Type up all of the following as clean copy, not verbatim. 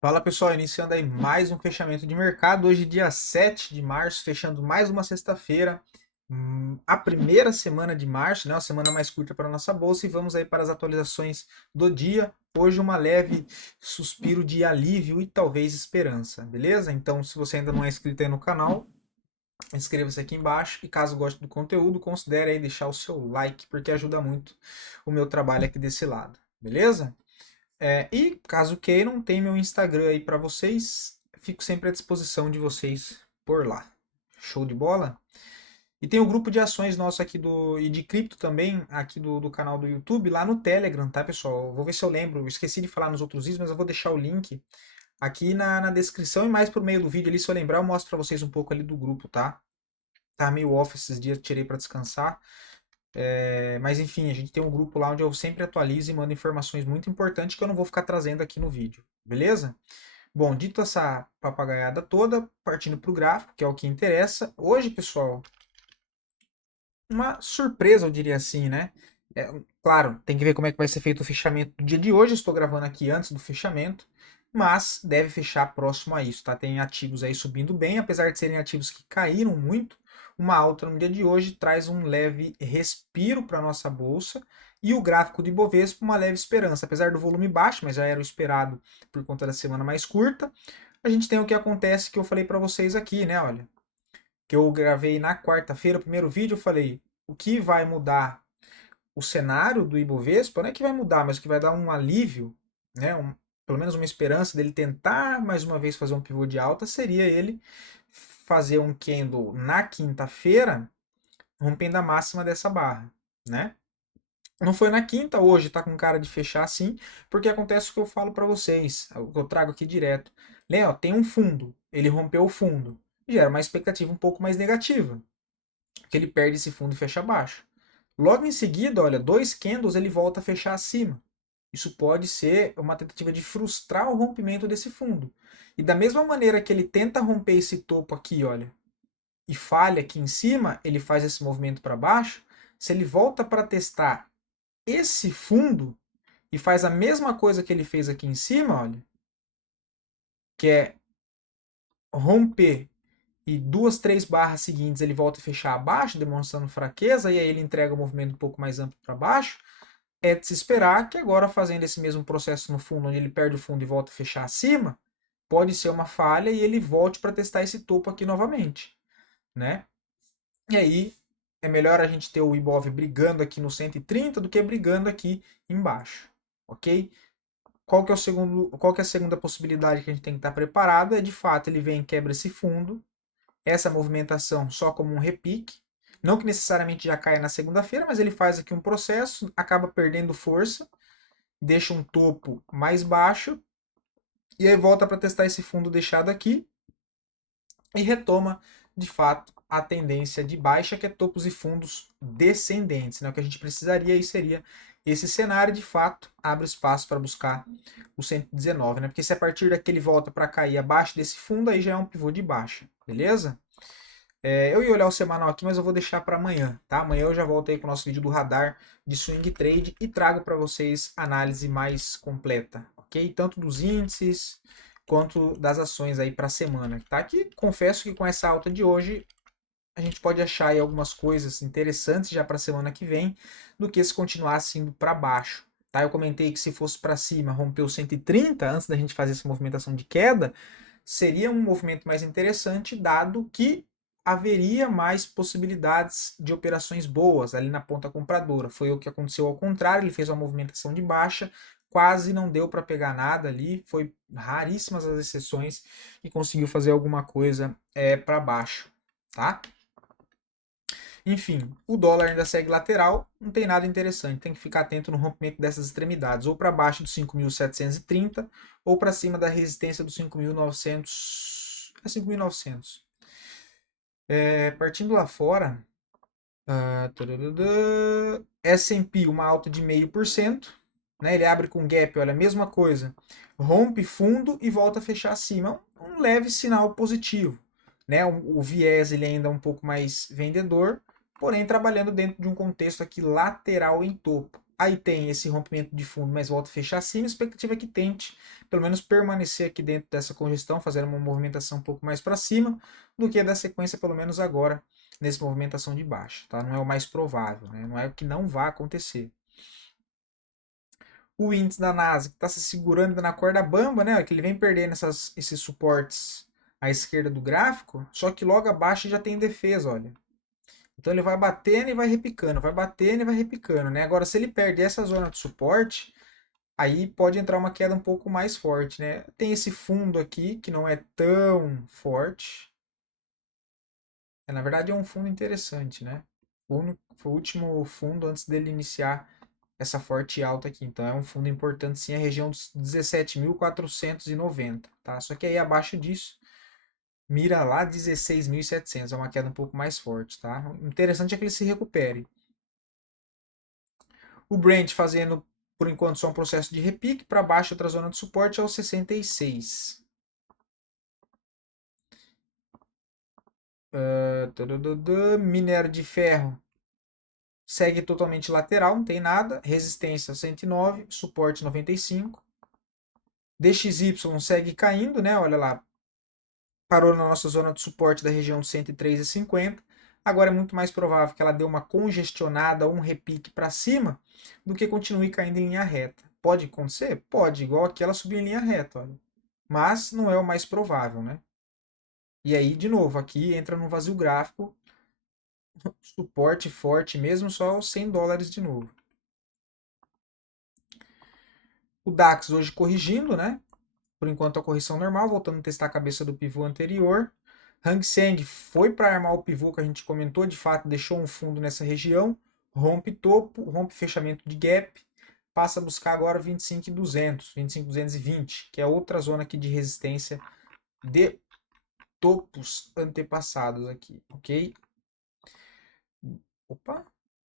Fala pessoal, iniciando aí mais um fechamento de mercado. Hoje, dia 7 de março, fechando mais uma sexta-feira, a primeira semana de março, né? Uma semana mais curta para a nossa bolsa. E vamos aí para as atualizações do dia. Hoje, uma leve suspiro de alívio e talvez esperança, beleza? Então, se você ainda não é inscrito aí no canal, inscreva-se aqui embaixo. E caso goste do conteúdo, considere aí deixar o seu like, porque ajuda muito o meu trabalho aqui desse lado, beleza? E caso queiram, tem meu Instagram aí para vocês. Fico sempre à disposição de vocês por lá. Show de bola? E tem o grupo de ações nosso aqui e de cripto também, aqui do canal do YouTube, lá no Telegram, tá, pessoal? Vou ver se eu lembro. Eu esqueci de falar nos outros vídeos, mas eu vou deixar o link aqui na descrição e mais por meio do vídeo ali. Se eu lembrar, eu mostro para vocês um pouco ali do grupo, tá? Tá meio off esses dias, tirei para descansar. Mas enfim, a gente tem um grupo lá onde eu sempre atualizo e mando informações muito importantes que eu não vou ficar trazendo aqui no vídeo, beleza? Bom, dito essa papagaiada toda, partindo para o gráfico, que é o que interessa. Hoje, pessoal, uma surpresa, eu diria assim, né? Claro, tem que ver como é que vai ser feito o fechamento do dia de hoje. Estou gravando aqui antes do fechamento, mas deve fechar próximo a isso, tá? Tem ativos aí subindo bem, apesar de serem ativos que caíram muito. Uma alta no dia de hoje traz um leve respiro para a nossa bolsa e o gráfico do Ibovespa uma leve esperança, apesar do volume baixo, mas já era o esperado por conta da semana mais curta. A gente tem o que acontece que eu falei para vocês aqui, né? Olha, que eu gravei na quarta-feira, o primeiro vídeo, eu falei o que vai mudar o cenário do Ibovespa, não é que vai mudar, mas que vai dar um alívio, né? Pelo menos uma esperança dele tentar mais uma vez fazer um pivô de alta, seria ele fazer um candle na quinta-feira, rompendo a máxima dessa barra, né? Não foi na quinta, hoje tá com cara de fechar assim, porque acontece o que eu falo para vocês, o que eu trago aqui direto. Léo, tem um fundo, ele rompeu o fundo, gera uma expectativa um pouco mais negativa, que ele perde esse fundo e fecha abaixo. Logo em seguida, olha, dois candles ele volta a fechar acima. Isso pode ser uma tentativa de frustrar o rompimento desse fundo. E da mesma maneira que ele tenta romper esse topo aqui, olha, e falha aqui em cima, ele faz esse movimento para baixo. Se ele volta para testar esse fundo e faz a mesma coisa que ele fez aqui em cima, olha, que é romper e duas, três barras seguintes ele volta a fechar abaixo, demonstrando fraqueza, e aí ele entrega um movimento um pouco mais amplo para baixo. É de se esperar que agora fazendo esse mesmo processo no fundo, onde ele perde o fundo e volta a fechar acima, pode ser uma falha e ele volte para testar esse topo aqui novamente, né? E aí é melhor a gente ter o Ibov brigando aqui no 130 do que brigando aqui embaixo, ok? Qual que é a segunda possibilidade que a gente tem que estar preparado? É de fato ele vem e quebra esse fundo, essa movimentação só como um repique, não que necessariamente já caia na segunda-feira, mas ele faz aqui um processo, acaba perdendo força, deixa um topo mais baixo e aí volta para testar esse fundo deixado aqui e retoma de fato a tendência de baixa, que é topos e fundos descendentes. Né? O que a gente precisaria aí seria esse cenário, de fato, abre espaço para buscar o 119, né? Porque se a partir daqui ele volta para cair abaixo desse fundo, aí já é um pivô de baixa, beleza? Eu ia olhar o semanal aqui, mas eu vou deixar para amanhã, tá? Amanhã eu já volto aí com o nosso vídeo do radar de swing trade e trago para vocês análise mais completa, ok? Tanto dos índices quanto das ações aí para a semana, tá? Que confesso que com essa alta de hoje a gente pode achar aí algumas coisas interessantes já para a semana que vem, do que se continuasse indo para baixo. Tá? Eu comentei que se fosse para cima, rompeu 130 antes da gente fazer essa movimentação de queda, seria um movimento mais interessante, dado que haveria mais possibilidades de operações boas ali na ponta compradora. Foi o que aconteceu ao contrário, ele fez uma movimentação de baixa, quase não deu para pegar nada ali, foi raríssimas as exceções e conseguiu fazer alguma coisa para baixo, tá? Enfim, o dólar ainda segue lateral, não tem nada interessante, tem que ficar atento no rompimento dessas extremidades, ou para baixo dos 5.730 ou para cima da resistência dos 5.900. É 5.900. Partindo lá fora, S&P uma alta de 0,5%, né? Ele abre com gap, olha, a mesma coisa, rompe fundo e volta a fechar acima, um leve sinal positivo, né? O viés ele ainda é um pouco mais vendedor, porém trabalhando dentro de um contexto aqui lateral em topo. Aí tem esse rompimento de fundo, mas volta a fechar acima. A expectativa é que tente, pelo menos, permanecer aqui dentro dessa congestão, fazendo uma movimentação um pouco mais para cima, do que dar sequência, pelo menos agora, nessa movimentação de baixa. Tá? Não é o mais provável, né? Não é o que não vai acontecer. O índice da NASA, que está se segurando na corda bamba, né? Que ele vem perdendo esses suportes à esquerda do gráfico, só que logo abaixo já tem defesa, olha. Então ele vai batendo e vai repicando, vai batendo e vai repicando, né? Agora, se ele perde essa zona de suporte, aí pode entrar uma queda um pouco mais forte, né? Tem esse fundo aqui, que não é tão forte. Na verdade, é um fundo interessante, né? Foi o último fundo antes dele iniciar essa forte alta aqui. Então é um fundo importante sim, a região dos 17.490, tá? Só que aí abaixo disso, mira lá 16.700, é uma queda um pouco mais forte, tá? O interessante é que ele se recupere. O Brent fazendo, por enquanto, só um processo de repique, para baixo outra zona de suporte é o 66. Minério de ferro segue totalmente lateral, não tem nada. Resistência 109, suporte 95. DXY segue caindo, né? Olha lá, parou na nossa zona de suporte da região de 103,50. Agora é muito mais provável que ela dê uma congestionada ou um repique para cima do que continue caindo em linha reta. Pode acontecer? Pode, igual aqui ela subiu em linha reta, olha. Mas não é o mais provável, né? E aí, de novo, aqui entra no vazio gráfico, suporte forte mesmo, só os 100 dólares de novo. O DAX hoje corrigindo, né? Por enquanto a correção normal, voltando a testar a cabeça do pivô anterior. Hang Seng foi para armar o pivô que a gente comentou, de fato deixou um fundo nessa região, rompe topo, rompe fechamento de gap, passa a buscar agora 25.200, 25.220, que é outra zona aqui de resistência de topos antepassados aqui, ok? Opa!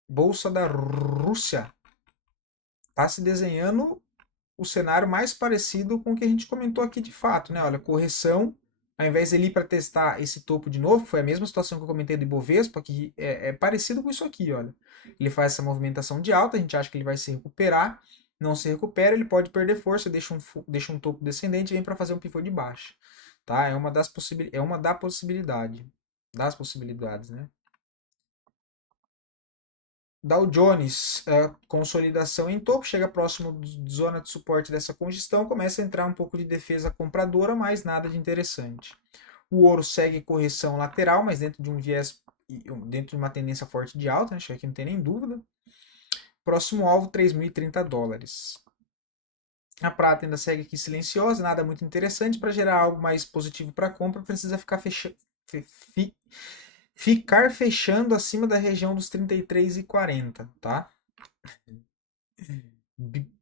Bolsa da Rússia. Está se desenhando o cenário mais parecido com o que a gente comentou aqui de fato, né? Olha, correção, ao invés de ele ir para testar esse topo de novo, foi a mesma situação que eu comentei do Ibovespa, que é parecido com isso aqui, olha. Ele faz essa movimentação de alta, a gente acha que ele vai se recuperar, não se recupera, ele pode perder força, deixa um topo descendente e vem para fazer um pivô de baixa, tá? É uma da possibilidade, das possibilidades, né? Dow Jones, consolidação em topo, chega próximo de zona de suporte dessa congestão, começa a entrar um pouco de defesa compradora, mas nada de interessante. O ouro segue correção lateral, mas dentro de um viés, dentro de uma tendência forte de alta, né? Acho que aqui não tem nem dúvida. Próximo alvo, 3.030 dólares. A prata ainda segue aqui silenciosa, nada muito interessante. Para gerar algo mais positivo para a compra, precisa ficar fechando acima da região dos 33,40, tá?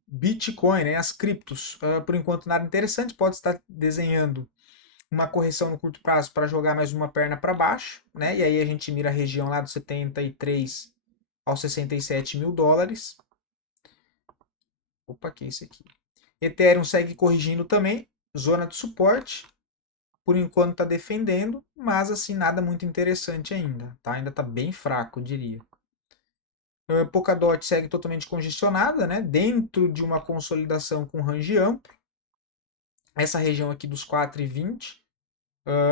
Bitcoin, né, as criptos, por enquanto nada interessante, pode estar desenhando uma correção no curto prazo para jogar mais uma perna para baixo, né? E aí a gente mira a região lá dos 73 aos 67 mil dólares. Opa, que é esse aqui? Ethereum segue corrigindo também, zona de suporte. Por enquanto está defendendo, mas assim nada muito interessante ainda, tá? Ainda está bem fraco, eu diria. Polkadot segue totalmente congestionada, né? Dentro de uma consolidação com range amplo. Essa região aqui dos 4,20.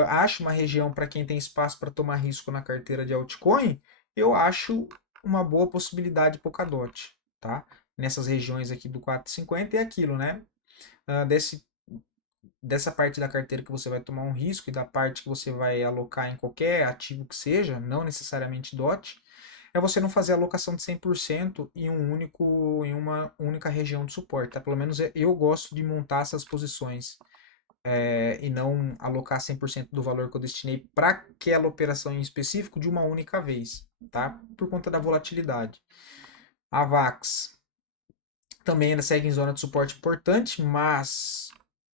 Acho uma região para quem tem espaço para tomar risco na carteira de altcoin. Eu acho uma boa possibilidade Polkadot, tá? Nessas regiões aqui do 4,50 é aquilo, né? Dessa parte da carteira que você vai tomar um risco e da parte que você vai alocar em qualquer ativo que seja, não necessariamente DOT, é você não fazer alocação de 100% em uma única região de suporte, tá? Pelo menos eu gosto de montar essas posições e não alocar 100% do valor que eu destinei para aquela operação em específico de uma única vez, tá? Por conta da volatilidade. A VAX também ainda segue em zona de suporte importante, mas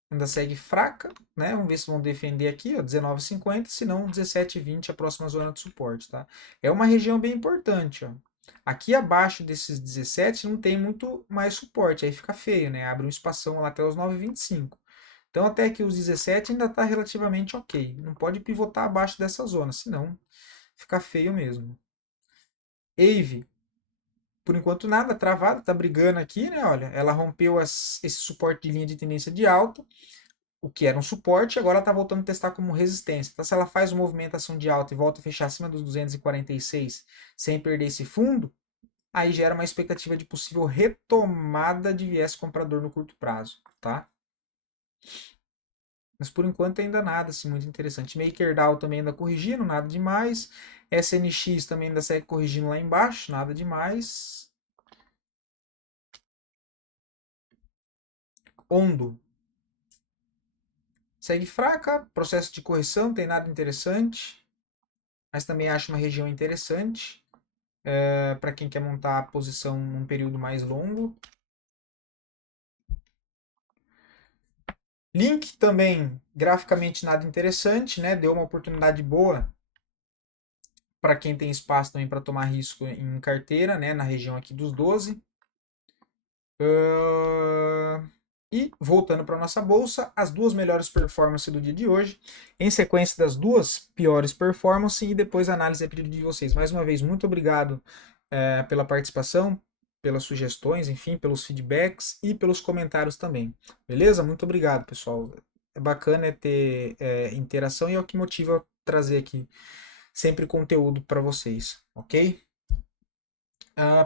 ainda segue fraca, né? Vamos ver se vão defender aqui, ó, 19,50, se não 17,20 a próxima zona de suporte, tá? É uma região bem importante, ó. Aqui abaixo desses 17 não tem muito mais suporte, aí fica feio, né? Abre um espação lá até os 9,25. Então até aqui os 17 ainda está relativamente ok. Não pode pivotar abaixo dessa zona, senão fica feio mesmo. AVE por enquanto nada, travada, tá brigando aqui, né? Olha, ela rompeu esse suporte de linha de tendência de alta, o que era um suporte, agora ela tá voltando a testar como resistência. Então, se ela faz uma movimentação de alta e volta a fechar acima dos 246 sem perder esse fundo, aí gera uma expectativa de possível retomada de viés comprador no curto prazo, tá? Mas por enquanto ainda nada assim muito interessante. MakerDAO também ainda corrigindo, nada demais. SNX também ainda segue corrigindo lá embaixo, nada demais. Ondo segue fraca, processo de correção, não tem nada interessante, mas também acho uma região interessante para quem quer montar a posição num período mais longo. Link também, graficamente nada interessante, né? Deu uma oportunidade boa para quem tem espaço também para tomar risco em carteira, né? Na região aqui dos 12. E voltando para nossa bolsa, as duas melhores performances do dia de hoje, em sequência das duas piores performances e depois a análise a pedido de vocês. Mais uma vez, muito obrigado pela participação, pelas sugestões, enfim, pelos feedbacks e pelos comentários também. Beleza? Muito obrigado, pessoal. É bacana ter interação e é o que motiva trazer aqui sempre conteúdo para vocês, ok?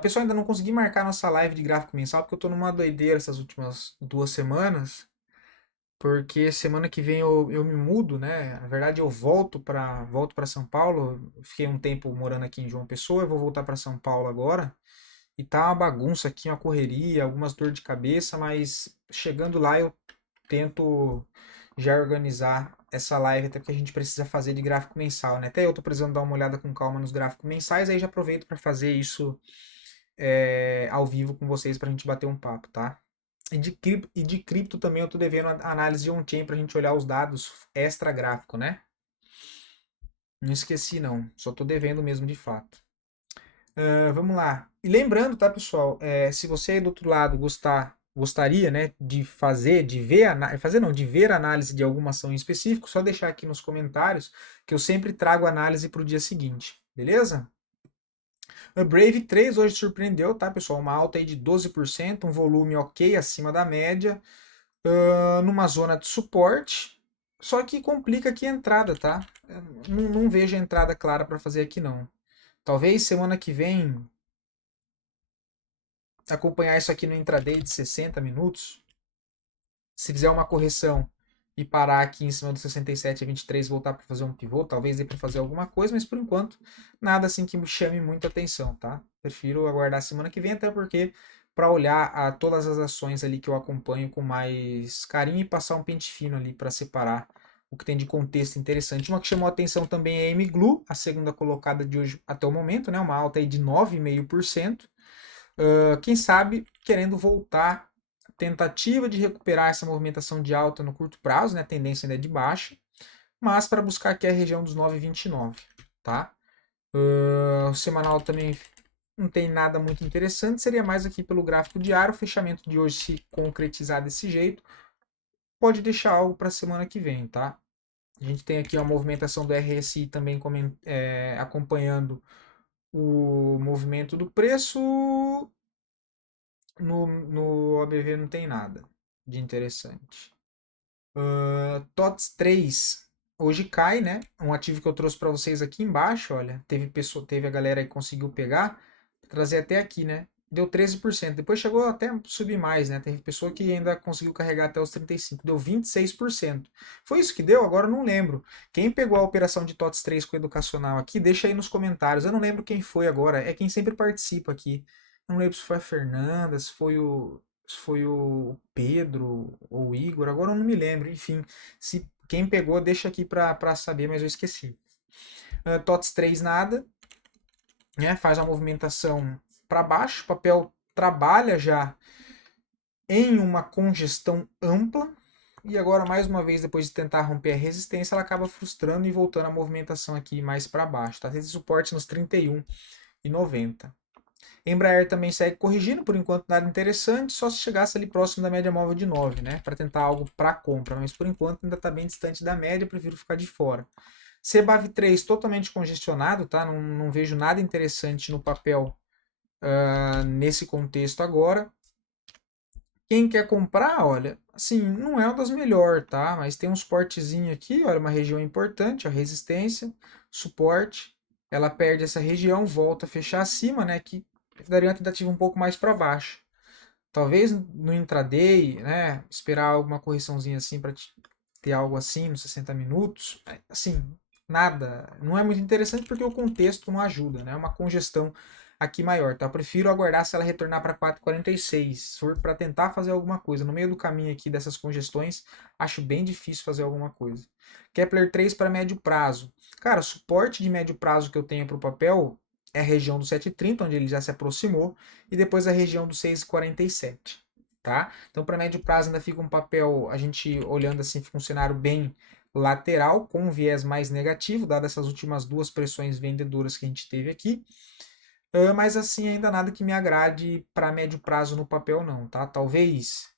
Pessoal, ainda não consegui marcar nossa live de gráfico mensal porque eu tô numa doideira essas últimas 2 semanas. Porque semana que vem eu me mudo, né? Na verdade, eu volto para São Paulo. Eu fiquei um tempo morando aqui em João Pessoa, eu vou voltar para São Paulo agora. E tá uma bagunça aqui, uma correria, algumas dor de cabeça, mas chegando lá eu tento já organizar essa live, até porque a gente precisa fazer de gráfico mensal, né? Até eu tô precisando dar uma olhada com calma nos gráficos mensais, aí já aproveito para fazer isso ao vivo com vocês para a gente bater um papo, tá? E de cripto também eu tô devendo a análise de on-chain para a gente olhar os dados extra gráfico, né? Não esqueci não, só tô devendo mesmo de fato. Vamos lá. E lembrando, tá, pessoal, se você aí do outro lado gostaria, né, de fazer, de ver análise de alguma ação em específico, só deixar aqui nos comentários que eu sempre trago análise para o dia seguinte, beleza? A Brave 3 hoje surpreendeu, tá, pessoal? Uma alta aí de 12%, um volume ok acima da média, numa zona de suporte. Só que complica aqui a entrada, tá? Não vejo a entrada clara para fazer aqui não. Talvez semana que vem acompanhar isso aqui no intraday de 60 minutos. Se fizer uma correção e parar aqui em cima do 67 a 23, voltar para fazer um pivô, talvez dê para fazer alguma coisa, mas por enquanto nada assim que me chame muita atenção, tá? Prefiro aguardar a semana que vem, até porque para olhar todas as ações ali que eu acompanho com mais carinho e passar um pente fino ali para separar o que tem de contexto interessante. Uma que chamou a atenção também é a MGLU, a segunda colocada de hoje até o momento, né? Uma alta aí de 9,5%. Quem sabe querendo voltar, tentativa de recuperar essa movimentação de alta no curto prazo, né? A tendência ainda é de baixa, mas para buscar aqui a região dos 9,29, tá? O semanal também não tem nada muito interessante, seria mais aqui pelo gráfico diário, o fechamento de hoje se concretizar desse jeito, pode deixar algo para a semana que vem, tá? A gente tem aqui a movimentação do RSI também acompanhando o movimento do preço. No ABV não tem nada de interessante. TOTS 3 hoje cai, né? Um ativo que eu trouxe para vocês aqui embaixo, olha, teve a galera que conseguiu pegar, trazer até aqui, né? Deu 13%. Depois chegou até a subir mais, né? Teve pessoa que ainda conseguiu carregar até os 35%, deu 26%. Foi isso que deu? Agora eu não lembro. Quem pegou a operação de TOTS 3 com o educacional aqui, deixa aí nos comentários. Eu não lembro quem foi agora, é quem sempre participa aqui. Eu não lembro se foi a Fernanda, se foi o Pedro ou o Igor, agora eu não me lembro. Enfim, se quem pegou, deixa aqui para saber, mas eu esqueci. TOTS 3 nada, né? Faz uma movimentação para baixo, o papel trabalha já em uma congestão ampla. E agora, mais uma vez, depois de tentar romper a resistência, ela acaba frustrando e voltando a movimentação aqui mais para baixo. Tá? Tem suporte nos 31,90. Embraer também segue corrigindo, por enquanto nada interessante, só se chegasse ali próximo da média móvel de 9, né, para tentar algo para compra, mas por enquanto ainda está bem distante da média, prefiro ficar de fora. CBAV 3 totalmente congestionado, tá? Não vejo nada interessante no papel nesse contexto agora. Quem quer comprar, olha, assim, não é uma das melhores, tá? Mas tem um suportezinho aqui, olha, uma região importante, ó, resistência, suporte. Ela perde essa região, volta a fechar acima, né? Que daria uma tentativa um pouco mais para baixo. Talvez no intraday, né? Esperar alguma correçãozinha assim para ter algo assim nos 60 minutos. Assim, nada. Não é muito interessante porque o contexto não ajuda, né? É uma congestão aqui maior, tá? Eu prefiro aguardar se ela retornar para 4,46, se for para tentar fazer alguma coisa. No meio do caminho aqui dessas congestões, acho bem difícil fazer alguma coisa. Kepler 3 para médio prazo. Cara, suporte de médio prazo que eu tenho para o papel é a região do 7,30, onde ele já se aproximou, e depois a região do 6,47. Tá? Então, para médio prazo, ainda fica um papel, a gente olhando assim, fica um cenário bem lateral, com um viés mais negativo, dadas essas últimas duas pressões vendedoras que a gente teve aqui. Mas assim, ainda nada que me agrade para médio prazo no papel, não, tá? Talvez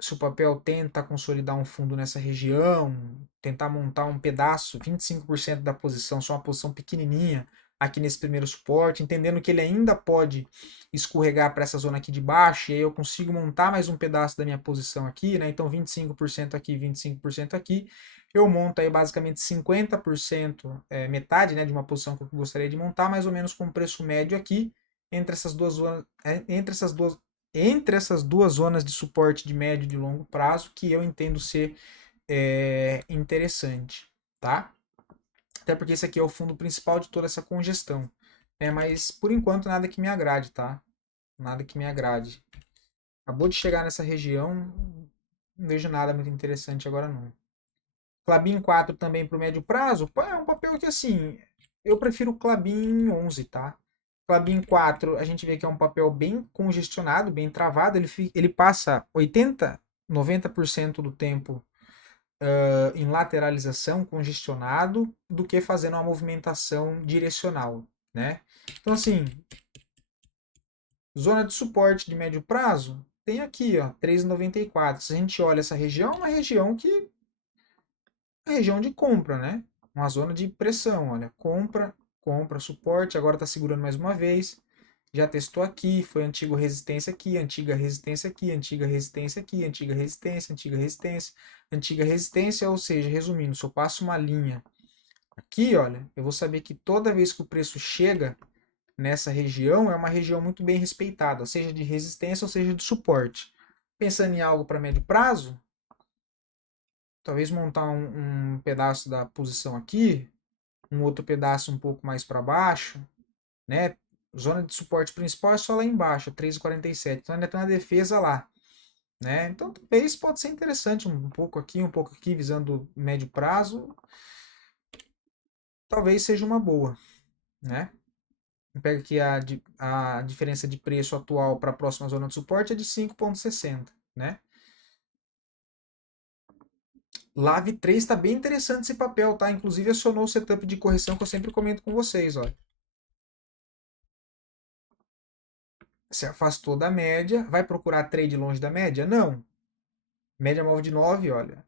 se o papel tenta consolidar um fundo nessa região, tentar montar um pedaço, 25% da posição, só uma posição pequenininha aqui nesse primeiro suporte, entendendo que ele ainda pode escorregar para essa zona aqui de baixo, e aí eu consigo montar mais um pedaço da minha posição aqui, né? Então 25% aqui, 25% aqui, eu monto aí basicamente 50%, metade, né, de uma posição que eu gostaria de montar, mais ou menos com preço médio aqui, entre essas duas zonas, entre essas duas zonas de suporte de médio e de longo prazo que eu entendo ser interessante, tá? Até porque esse aqui é o fundo principal de toda essa congestão. Mas por enquanto nada que me agrade, tá? Nada que me agrade. Acabou de chegar nessa região, não vejo nada muito interessante agora não. Clabin 4 também para o médio prazo, pô, é um papel que assim, eu prefiro o Clabin 11, tá? Clabin 4, a gente vê que é um papel bem congestionado, bem travado, ele passa 80, 90% do tempo em lateralização, congestionado, do que fazendo uma movimentação direcional, né? Então assim, zona de suporte de médio prazo, tem aqui, ó, 3,94. Se a gente olha essa região, é uma região que a região de compra, né? Uma zona de pressão, olha, compra, compra, suporte, agora está segurando mais uma vez. Já testou aqui, foi antiga resistência aqui, antiga resistência aqui, antiga resistência aqui, antiga resistência, antiga resistência, antiga resistência, ou seja, resumindo, se eu passo uma linha aqui, olha, eu vou saber que toda vez que o preço chega nessa região, é uma região muito bem respeitada, seja de resistência ou seja de suporte. Pensando em algo para médio prazo, talvez montar um pedaço da posição aqui, um outro pedaço um pouco mais para baixo, né? Zona de suporte principal é só lá embaixo, 3,47. Então ainda tem uma defesa lá, né? Então talvez pode ser interessante um pouco aqui, visando médio prazo. Talvez seja uma boa, né? Pega aqui a diferença de preço atual para a próxima zona de suporte é de 5,60, né? Lave 3 está bem interessante esse papel, tá? Inclusive acionou o setup de correção que eu sempre comento com vocês, olha. Se afastou da média, vai procurar trade longe da média? Não. Média móvel de 9, olha.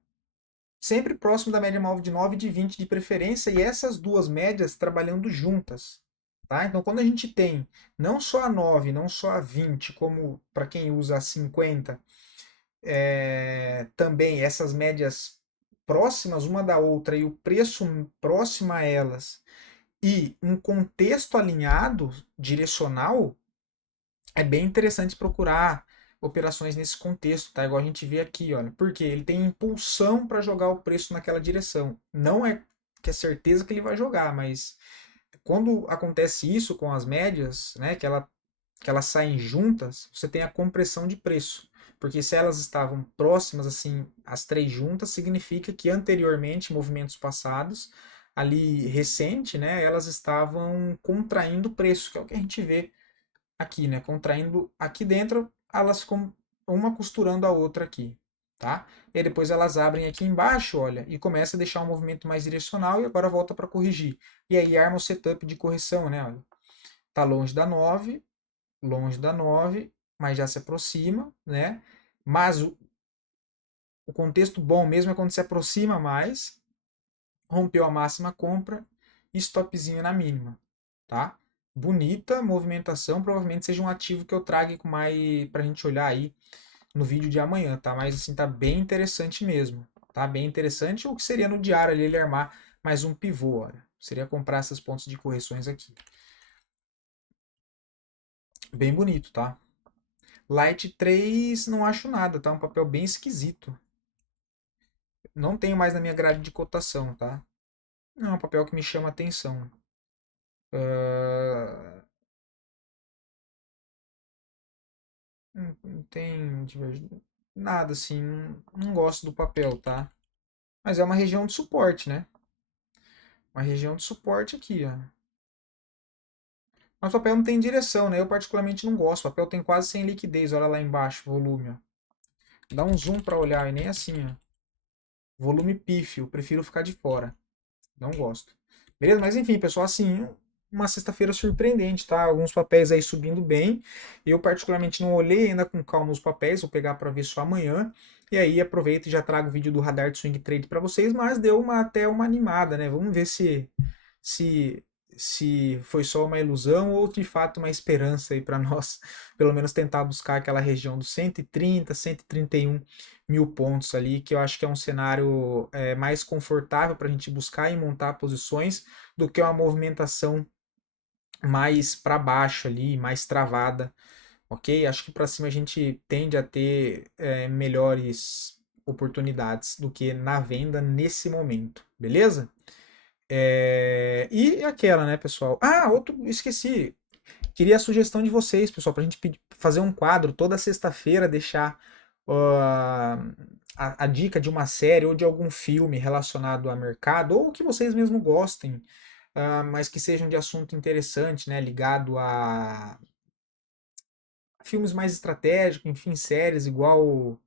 Sempre próximo da média móvel de 9 e de 20 de preferência, e essas duas médias trabalhando juntas. Tá? Então, quando a gente tem não só a 9, não só a 20, como para quem usa a 50, também essas médias próximas uma da outra e o preço próximo a elas, e um contexto alinhado, direcional, é bem interessante procurar operações nesse contexto, tá? Igual a gente vê aqui, olha. Porque ele tem impulsão para jogar o preço naquela direção. Não é que é certeza que ele vai jogar, mas quando acontece isso com as médias, né, que elas saem juntas, você tem a compressão de preço. Porque se elas estavam próximas, assim, as três juntas, significa que anteriormente, movimentos passados, ali recente, né, elas estavam contraindo o preço, que é o que a gente vê aqui, né? Contraindo aqui dentro, elas ficam uma costurando a outra aqui, tá? E aí depois elas abrem aqui embaixo, olha, e começa a deixar um movimento mais direcional e agora volta para corrigir. E aí arma o setup de correção, né? Olha, tá longe da 9, mas já se aproxima, né? Mas o contexto bom mesmo é quando se aproxima mais, rompeu a máxima compra, stopzinho na mínima, tá? bonita movimentação, provavelmente seja um ativo que eu trago com mais pra gente olhar aí no vídeo de amanhã, tá? Mas assim, tá bem interessante mesmo, tá? Bem interessante. O que seria no diário ali ele armar mais um pivô, olha. Seria comprar esses pontos de correções aqui. Bem bonito, tá? Light 3 não acho nada, tá? Um papel bem esquisito. Não tenho mais na minha grade de cotação, tá? Não é um papel que me chama atenção. Ah, não tem nada assim, não gosto do papel, tá? Mas é uma região de suporte, né? Uma região de suporte aqui, ó. Mas o papel não tem direção, né? Eu particularmente não gosto. O papel tem quase sem liquidez. Olha lá embaixo, volume, ó. Dá um zoom para olhar e nem assim, ó. Volume pífio, prefiro ficar de fora. Não gosto. Beleza? Mas enfim, pessoal, assim, uma sexta-feira surpreendente, tá? Alguns papéis aí subindo bem. Eu particularmente não olhei ainda com calma os papéis, vou pegar para ver só amanhã. E aí aproveito e já trago o vídeo do radar de swing trade para vocês, mas deu até uma animada, né? Vamos ver se se foi só uma ilusão ou de fato uma esperança aí para nós, pelo menos tentar buscar aquela região dos 130, 131 mil pontos ali, que eu acho que é um cenário mais confortável para a gente buscar e montar posições do que uma movimentação mais para baixo ali, mais travada, ok? Acho que para cima a gente tende a ter melhores oportunidades do que na venda nesse momento, beleza? E aquela, né, pessoal? Ah, outro, esqueci. Queria a sugestão de vocês, pessoal, para a gente fazer um quadro toda sexta-feira, deixar a dica de uma série ou de algum filme relacionado a mercado, ou que vocês mesmo gostem, mas que sejam de assunto interessante, né, ligado a filmes mais estratégicos, enfim, séries igual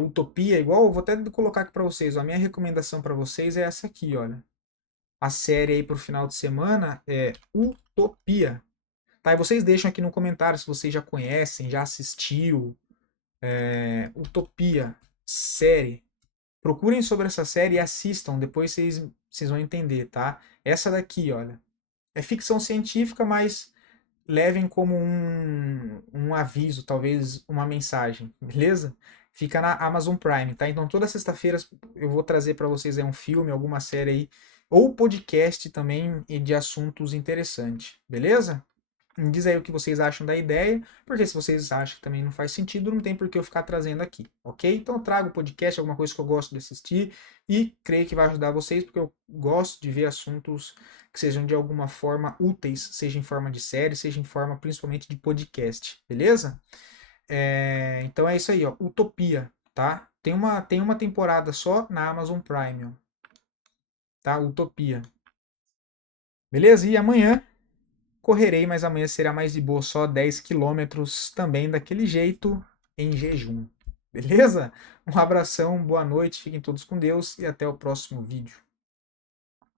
Utopia, igual, vou até colocar aqui para vocês, ó, a minha recomendação para vocês é essa aqui, olha. A série aí pro final de semana é Utopia. Tá, e vocês deixam aqui no comentário se vocês já conhecem, já assistiu. Utopia, série. Procurem sobre essa série e assistam, depois vocês vão entender, tá? Essa daqui, olha. É ficção científica, mas levem como um aviso, talvez uma mensagem, beleza? Fica na Amazon Prime, tá? Então toda sexta-feira eu vou trazer para vocês um filme, alguma série aí, ou podcast também e de assuntos interessantes, beleza? Me diz aí o que vocês acham da ideia, porque se vocês acham que também não faz sentido, não tem por que eu ficar trazendo aqui, ok? Então eu trago podcast, alguma coisa que eu gosto de assistir e creio que vai ajudar vocês, porque eu gosto de ver assuntos que sejam de alguma forma úteis, seja em forma de série, seja em forma principalmente de podcast, beleza? Então é isso aí, ó, Utopia, tá? Tem uma temporada só na Amazon Prime, ó, tá? Utopia. Beleza? E amanhã correrei, mas amanhã será mais de boa, só 10 quilômetros também daquele jeito, em jejum. Beleza? Um abração, boa noite, fiquem todos com Deus e até o próximo vídeo.